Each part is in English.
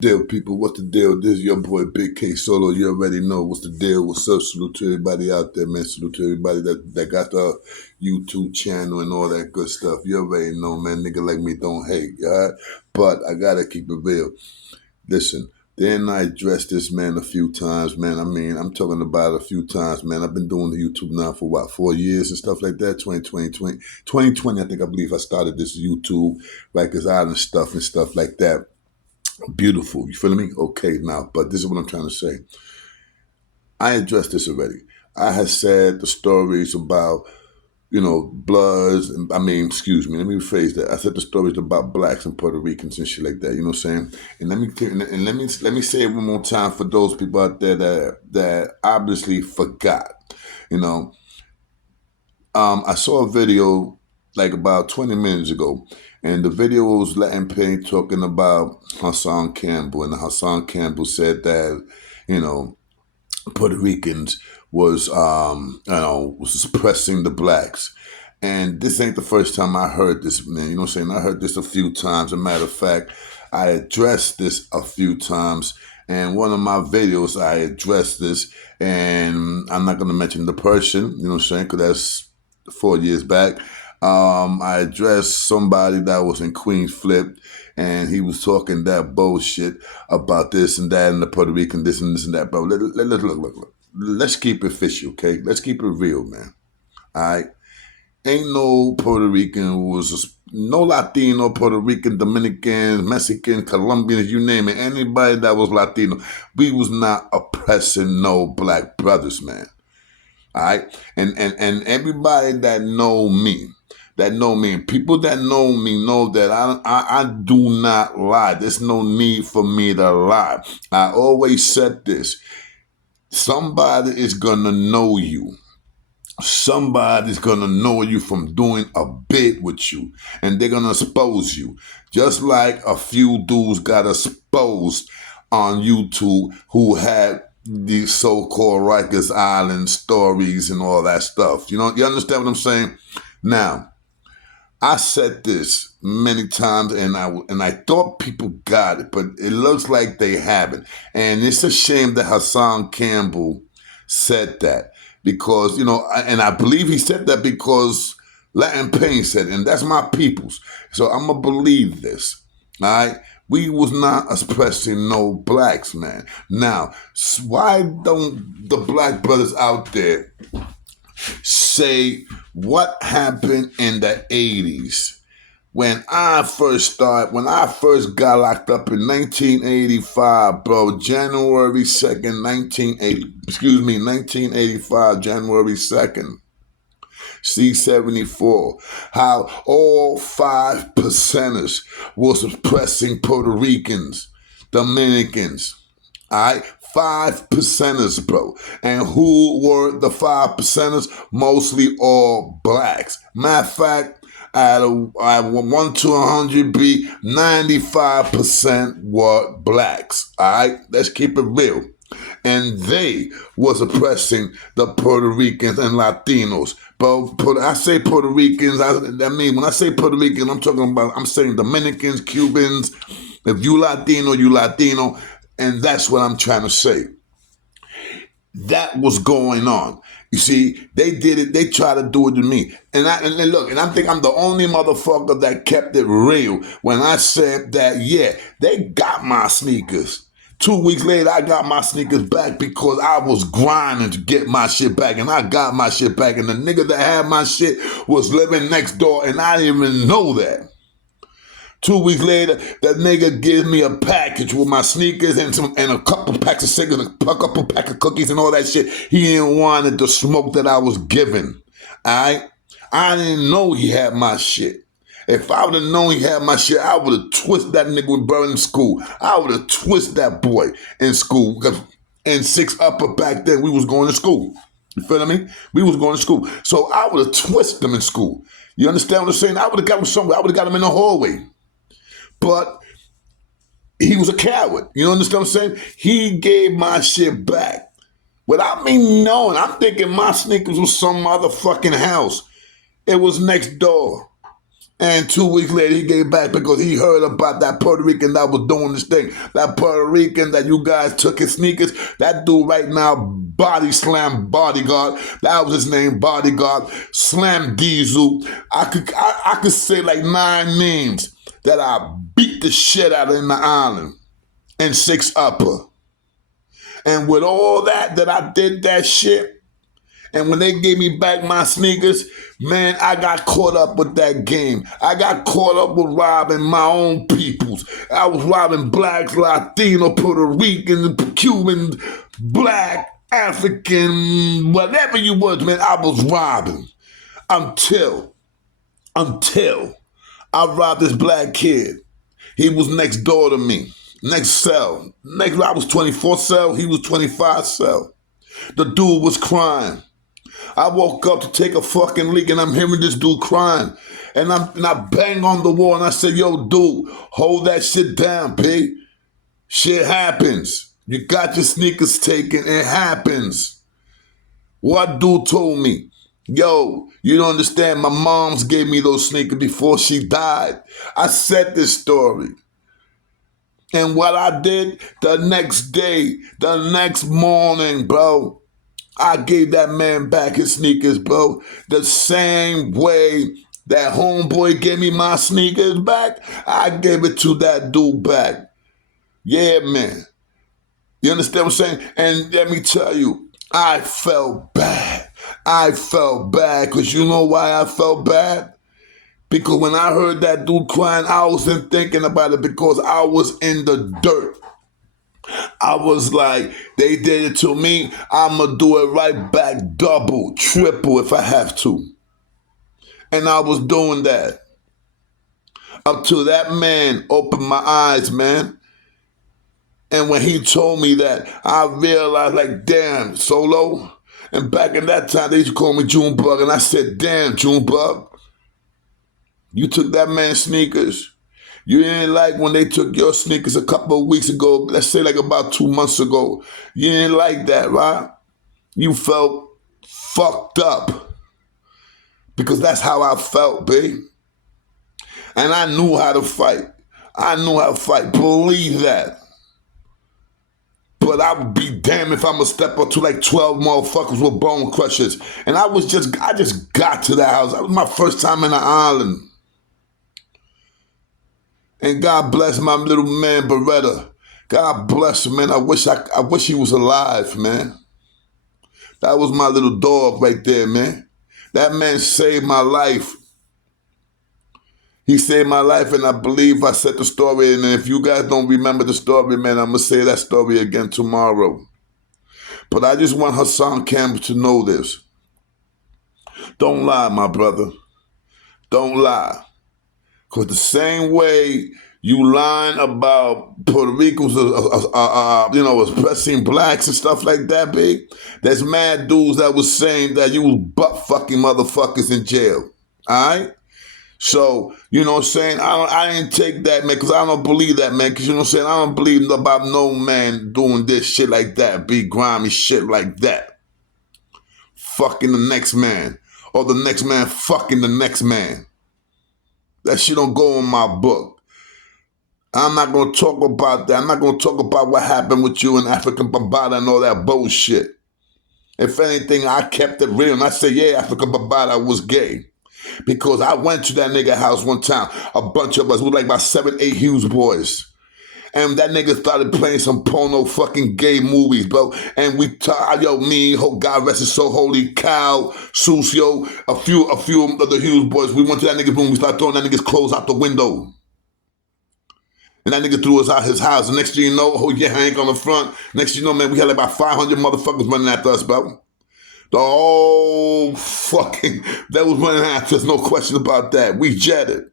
Deal, people, what's the deal? This is your boy Big K.Solo. You already know what's the deal. What's up? Salute to everybody out there, man. Salute to everybody that got the YouTube channel and all that good stuff. You already know, man. Nigga like me don't hate, alright? But I gotta keep it real. Listen, then I addressed this man a few times, man. I mean, I'm talking about a few times, man. I've been doing the YouTube now for what, 4 years and stuff like that. 2020, I think I believe I started this YouTube, Ruckus Island stuff and stuff like that. Beautiful. You feeling me? Okay, now, but this is what I'm trying to say. I addressed this already. I had said the stories about, Bloods, and let me rephrase that. I said the stories about blacks and Puerto Ricans and shit like that, you know what I'm saying? And let me say it one more time for those people out there that obviously forgot. I saw a video like about 20 minutes ago, and the video was Latin Payne talking about Hassan Campbell, and Hassan Campbell said that, Puerto Ricans was suppressing the blacks. And this ain't the first time I heard this, man. You know what I'm saying? I heard this a few times. As a matter of fact, I addressed this a few times. And one of my videos, I addressed this. And I'm not going to mention the person, you know what I'm saying? Because that's 4 years back. I addressed somebody that was in Queens Flip, and he was talking that bullshit about this and that and the Puerto Rican, this and that. But look. Let's keep it fishy, okay? Let's keep it real, man. All right? Ain't no Puerto Rican no Latino, Puerto Rican, Dominican, Mexican, Colombian, you name it. Anybody that was Latino, we was not oppressing no black brothers, man. All right? And everybody that know me, and people that know me know that I do not lie. There's no need for me to lie. I always said this. Somebody is going to know you. Somebody's going to know you from doing a bit with you, and they're going to expose you. Just like a few dudes got exposed on YouTube who had these so-called Ruckus Island stories and all that stuff. You understand what I'm saying? Now, I said this many times, and I thought people got it, but it looks like they haven't. And it's a shame that Hassan Campbell said that because, and I believe he said that because Latin Payne said it, and that's my peoples. So I'm going to believe this, all right? We was not oppressing no blacks, man. Now, why don't the black brothers out there say what happened in the 80s when I first got locked up in 1985, bro, January 2nd, 1985, January 2nd, C-74, how all 5 percenters was oppressing Puerto Ricans, Dominicans, all right? 5 percenters, bro. And who were the 5 percenters? Mostly all blacks. Matter of fact, I 1 to 100 be 95% were blacks. All right? Let's keep it real. And they was oppressing the Puerto Ricans and Latinos. But I say Puerto Ricans, when I say Puerto Rican, I'm saying Dominicans, Cubans. If you Latino, you Latino. And that's what I'm trying to say. That was going on. You see, they did it. They tried to do it to me. And I think I'm the only motherfucker that kept it real when I said that, yeah, they got my sneakers. 2 weeks later, I got my sneakers back because I was grinding to get my shit back, and I got my shit back. And the nigga that had my shit was living next door, and I didn't even know that. 2 weeks later, that nigga gives me a package with my sneakers and a couple packs of cigarettes, a couple pack of cookies and all that shit. He didn't want the smoke that I was given. Alright? I didn't know he had my shit. If I would have known he had my shit, I would have twisted that nigga with Burn in school. I would have twisted that boy in school. Because in 6 upper back then, we was going to school. You feel me? We was going to school. So I would have twisted him in school. You understand what I'm saying? I would have got him somewhere. I would have got him in the hallway. But he was a coward. You understand what I'm saying? He gave my shit back. Without me knowing, I'm thinking my sneakers was some motherfucking house. It was next door. And 2 weeks later, he gave back because he heard about that Puerto Rican that was doing this thing. That Puerto Rican that you guys took his sneakers. That dude right now, body slam bodyguard. That was his name, bodyguard. Slam Diesel. I could say like 9 names that I beat the shit out of in the island. And 6 upper. And with all that I did that shit. And when they gave me back my sneakers, man, I got caught up with that game. I got caught up with robbing my own peoples. I was robbing blacks, Latino, Puerto Rican, Cuban, black, African, whatever you was, man, I was robbing. Until I robbed this black kid. He was next door to me. Next cell. I was 24 cell, he was 25 cell. The dude was crying. I woke up to take a fucking leak and I'm hearing this dude crying. And I bang on the wall and I said, yo, dude, hold that shit down, P. Shit happens. You got your sneakers taken. It happens. What dude told me? Yo, you don't understand. My mom's gave me those sneakers before she died. I said this story. And what I did the next day, the next morning, bro, I gave that man back his sneakers, bro. The same way that homeboy gave me my sneakers back, I gave it to that dude back. Yeah, man. You understand what I'm saying? And let me tell you, I felt bad. I felt bad because you know why I felt bad? Because when I heard that dude crying, I wasn't thinking about it because I was in the dirt. I was like, they did it to me, I'm going to do it right back, double, triple if I have to. And I was doing that. Up till that man opened my eyes, man. And when he told me that, I realized like, damn, Solo. And back in that time, they used to call me Junebug. And I said, damn, Junebug. You took that man's sneakers. You didn't like when they took your sneakers a couple of weeks ago, let's say like about 2 months ago. You didn't like that, right? You felt fucked up. Because that's how I felt, babe. And I knew how to fight. I knew how to fight. Believe that. But I would be damned if I'm going to step up to like 12 motherfuckers with bone crushers. And I just got to that house. That was my first time in the island. And God bless my little man, Beretta. God bless him, man. I wish he was alive, man. That was my little dog right there, man. That man saved my life. He saved my life, and I believe I said the story. And if you guys don't remember the story, man, I'm going to say that story again tomorrow. But I just want Hassan Campbell to know this. Don't lie, my brother. Don't lie. Because the same way you lying about Puerto Ricans, oppressing blacks and stuff like that, babe, there's mad dudes that was saying that you was butt-fucking motherfuckers in jail. All right? So, you know what I'm saying? I didn't take that, man, because I don't believe that, man. Because, you know what I'm saying? I don't believe about no man doing this shit like that, big grimy shit like that. Fucking the next man. Or the next man fucking the next man. That shit don't go in my book. I'm not going to talk about that. I'm not going to talk about what happened with you and African Bambaataa and all that bullshit. If anything, I kept it real. And I said, yeah, African Bambaataa was gay. Because I went to that nigga house one time. A bunch of us, we were like about 7, 8 Hughes boys. And that nigga started playing some porno fucking gay movies, bro. And we me, God rest his soul, Holy Cow, Sucio, a few of the Hughes boys. We went to that nigga's room. We started throwing that nigga's clothes out the window. And that nigga threw us out his house. And next thing you know, oh yeah, Hank on the front. Next thing you know, man, we had like about 500 motherfuckers running after us, bro. The whole fucking, that was running after us, no question about that. We jetted.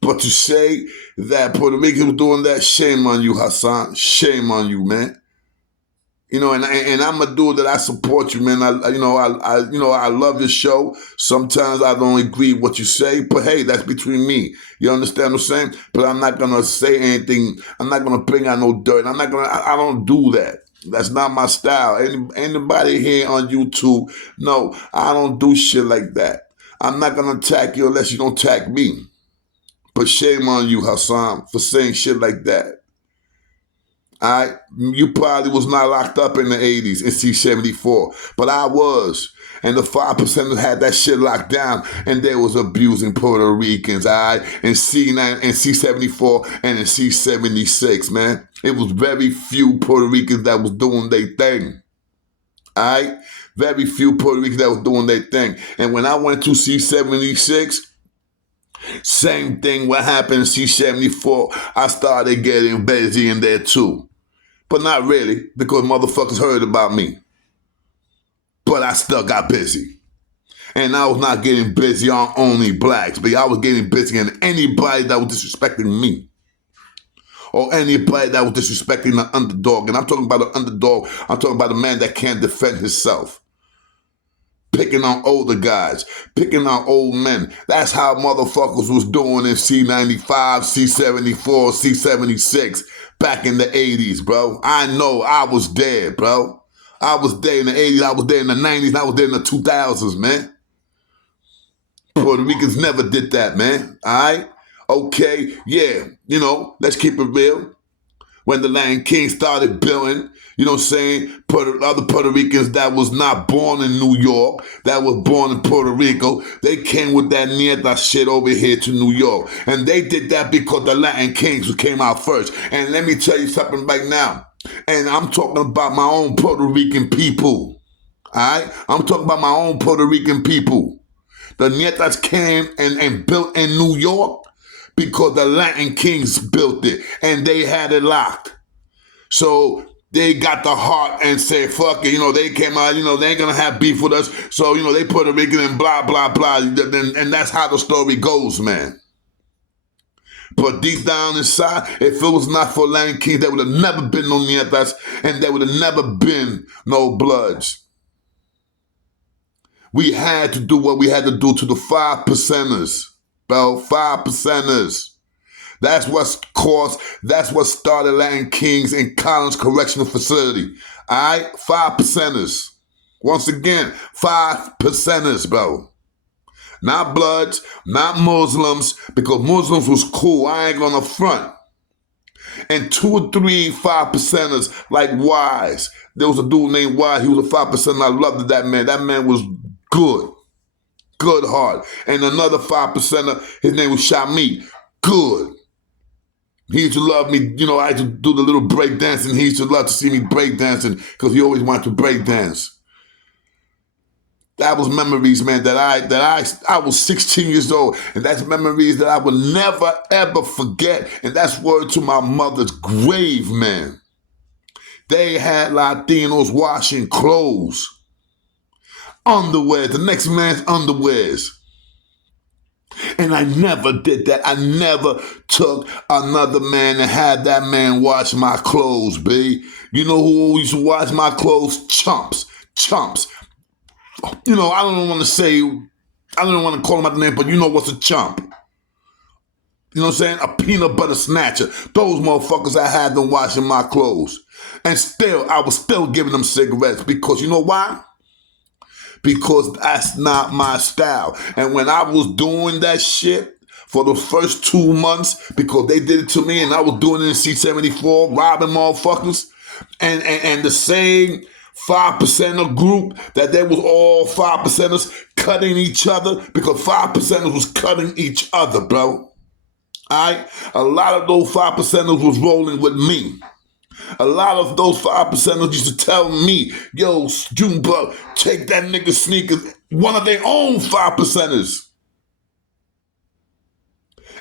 But to say that Puerto Rican was doing that, shame on you, Hassan. Shame on you, man. You know, and I'm a dude that I support you, man. I love your show. Sometimes I don't agree with what you say, but hey, that's between me. You understand what I'm saying? But I'm not gonna say anything. I'm not gonna bring out no dirt. I don't do that. That's not my style. Anybody here on YouTube, no, I don't do shit like that. I'm not gonna attack you unless you don't attack me. But shame on you, Hassan, for saying shit like that. Alright? You probably was not locked up in the 80s in C-74, but I was. And the 5% had that shit locked down, and they was abusing Puerto Ricans, alright? In C9 and C-74 and in C-76, man. It was very few Puerto Ricans that was doing their thing. Alright? Very few Puerto Ricans that was doing their thing. And when I went to C-76, same thing what happened in C-74, I started getting busy in there too. But not really, because motherfuckers heard about me. But I still got busy. And I was not getting busy on only blacks, but I was getting busy on anybody that was disrespecting me. Or anybody that was disrespecting the underdog. And I'm talking about the underdog, I'm talking about a man that can't defend himself. Picking on older guys, picking on old men. That's how motherfuckers was doing in C-95, C-74, C-76 back in the 80s, bro. I know, I was there, bro. I was there in the 80s, I was there in the 90s, I was there in the 2000s, man. Puerto Ricans never did that, man, all right? Okay, yeah, you know, let's keep it real. When the Latin Kings started building, you know what I'm saying, other Puerto Ricans that was not born in New York, that was born in Puerto Rico, they came with that Nieta shit over here to New York. And they did that because the Latin Kings came out first. And let me tell you something right now. And I'm talking about my own Puerto Rican people. All right? I'm talking about my own Puerto Rican people. The Nietas came and built in New York because the Latin Kings built it and they had it locked. So they got the heart and said, fuck it, you know, they came out, you know, they ain't gonna have beef with us. So, you know, they Puerto Rican and blah, blah, blah. And that's how the story goes, man. But deep down inside, if it was not for Latin Kings, there would have never been no Nietas and there would have never been no Bloods. We had to do what we had to do to the 5%ers, bro, 5%ers. That's what started Latin Kings in Collins Correctional Facility. All right? 5%ers. Once again, 5%ers, bro. Not Bloods, not Muslims, because Muslims was cool. I ain't gonna front. And 2 or 3 5%ers like Wise. There was a dude named Wise. He was a 5%. I loved that man. That man was good. Good heart. And another 5%er, his name was Shamit. Good. He used to love me, you know, I used to do the little break dancing. He used to love to see me break dancing because he always wanted to break dance. That was memories, man, that I was 16 years old. And that's memories that I will never, ever forget. And that's word to my mother's grave, man. They had Latinos washing clothes. Underwear, the next man's underwears. And I never did that. I never took another man and had that man wash my clothes, B. You know who always used to wash my clothes? Chumps. Chumps. You know, I don't want to call him out the name, but you know what's a chump. You know what I'm saying? A peanut butter snatcher. Those motherfuckers, I had them washing my clothes. And still, I was still giving them cigarettes because you know why? Because that's not my style. And when I was doing that shit for the first 2 months, because they did it to me and I was doing it in C-74, robbing motherfuckers, and the same 5%er group that they was all 5%ers cutting each other because 5%ers was cutting each other, bro. Alright? A lot of those 5%ers was rolling with me. A lot of those 5%ers used to tell me, yo, Junebug, take that nigga sneakers, one of their own 5%ers.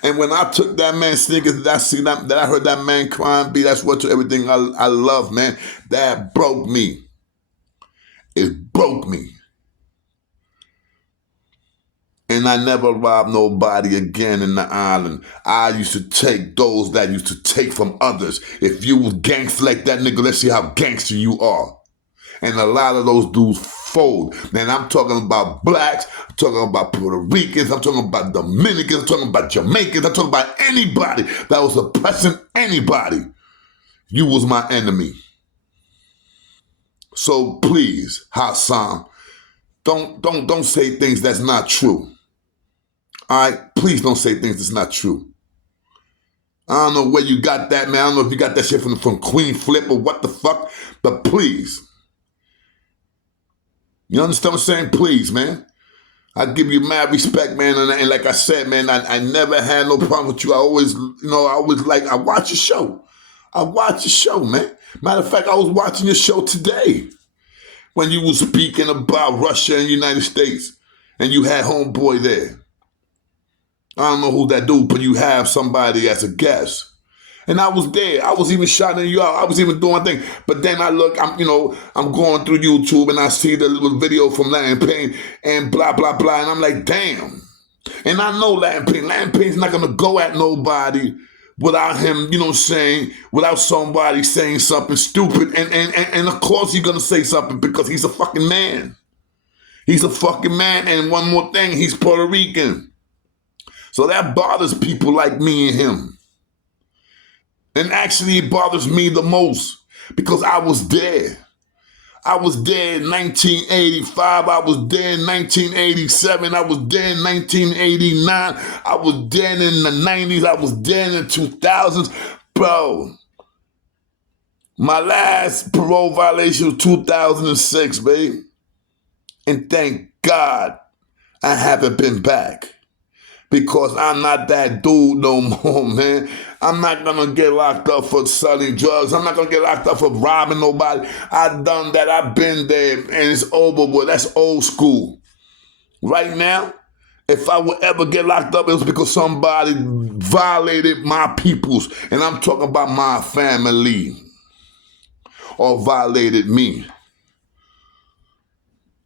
And when I took that man's sneakers, that I heard that man crying, that's what to everything I love, man. That broke me. It broke me. And I never robbed nobody again in the island. I used to take those that used to take from others. If you was gangster like that nigga, let's see how gangster you are. And a lot of those dudes fold. And I'm talking about blacks, I'm talking about Puerto Ricans, I'm talking about Dominicans, I'm talking about Jamaicans, I'm talking about anybody that was oppressing anybody. You was my enemy. So please, Hassan, don't say things that's not true. All right? Please don't say things that's not true. I don't know where you got that, man. I don't know if you got that shit from Queen Flip or what the fuck, but please. You understand what I'm saying? Please, man. I give you mad respect, man, and like I said, man, I never had no problem with you. I always I watch your show. I watch your show, man. Matter of fact, I was watching your show today when you was speaking about Russia and United States, and you had homeboy there. I don't know who that dude, but you have somebody as a guest. And I was there. I was even shouting you out. I was even doing things. But then I look, I'm going through YouTube and I see the little video from Latin Pain and blah, blah, blah. And I'm like, damn. And I know Latin Pain. Latin Pain's not going to go at nobody without him, you know what I'm saying, without somebody saying something stupid. And of course he's going to say something because he's a fucking man. He's a fucking man. And one more thing, he's Puerto Rican. So that bothers people like me and him. And actually, it bothers me the most because I was there. I was there in 1985. I was there in 1987. I was there in 1989. I was there in the 90s. I was there in the 2000s. Bro, my last parole violation was 2006, babe. And thank God I haven't been back. Because I'm not that dude no more, man. I'm not going to get locked up for selling drugs. I'm not going to get locked up for robbing nobody. I've done that. I've been there, and it's over with. That's old school. Right now, if I would ever get locked up, it was because somebody violated my peoples, and I'm talking about my family, or violated me.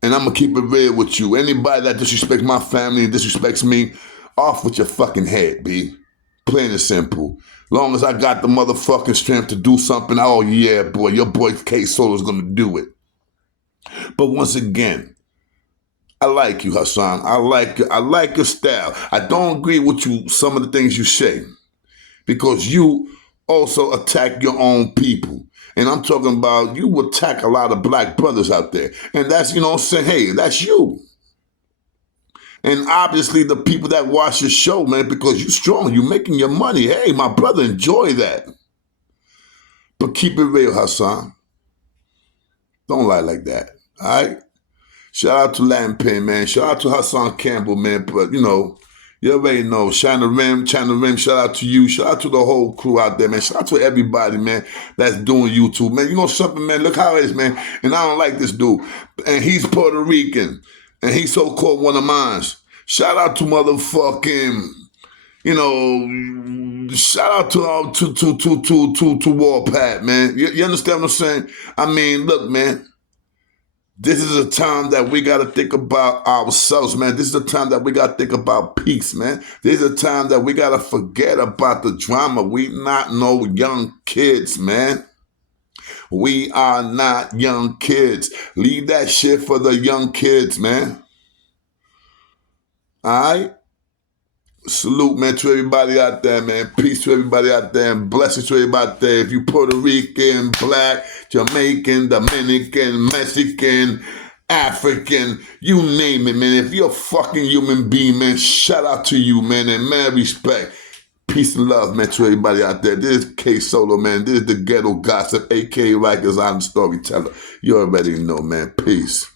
And I'm going to keep it real with you. Anybody that disrespects my family and disrespects me, off with your fucking head, B. Plain and simple. Long as I got the motherfucking strength to do something, oh yeah, boy, your boy k.solo is gonna do it. But once again, I like you, Hassan. I like your style. I don't agree with you, some of the things you say, because you also attack your own people. And I'm talking about you attack a lot of black brothers out there. And that's, you know what I'm saying, hey, that's you. And obviously the people that watch your show, man, because you're strong, you're making your money. Hey, my brother, enjoy that. But keep it real, Hassan. Don't lie like that, all right? Shout out to Latin Pain, man. Shout out to Hassan Campbell, man. But, you already know. China Rim, shout out to you. Shout out to the whole crew out there, man. Shout out to everybody, man, that's doing YouTube, man. You know something, man? Look how it is, man. And I don't like this dude. And he's Puerto Rican. And he's so-called one of mine. Shout out to motherfucking, shout out to Warpath, man. You understand what I'm saying? I mean, look, man. This is a time that we got to think about ourselves, man. This is a time that we got to think about peace, man. This is a time that we got to forget about the drama. We not no young kids, man. We are not young kids. Leave that shit for the young kids, man. All right? Salute, man, to everybody out there, man. Peace to everybody out there, and blessings to everybody out there. If you Puerto Rican, black, Jamaican, Dominican, Mexican, African, you name it, man. If you're a fucking human being, man, shout out to you, man, and mad respect. Peace and love, man, to everybody out there. This is k.solo, man. This is the ghetto gossip, a.k.a. Ruckus Island storyteller. You already know, man. Peace.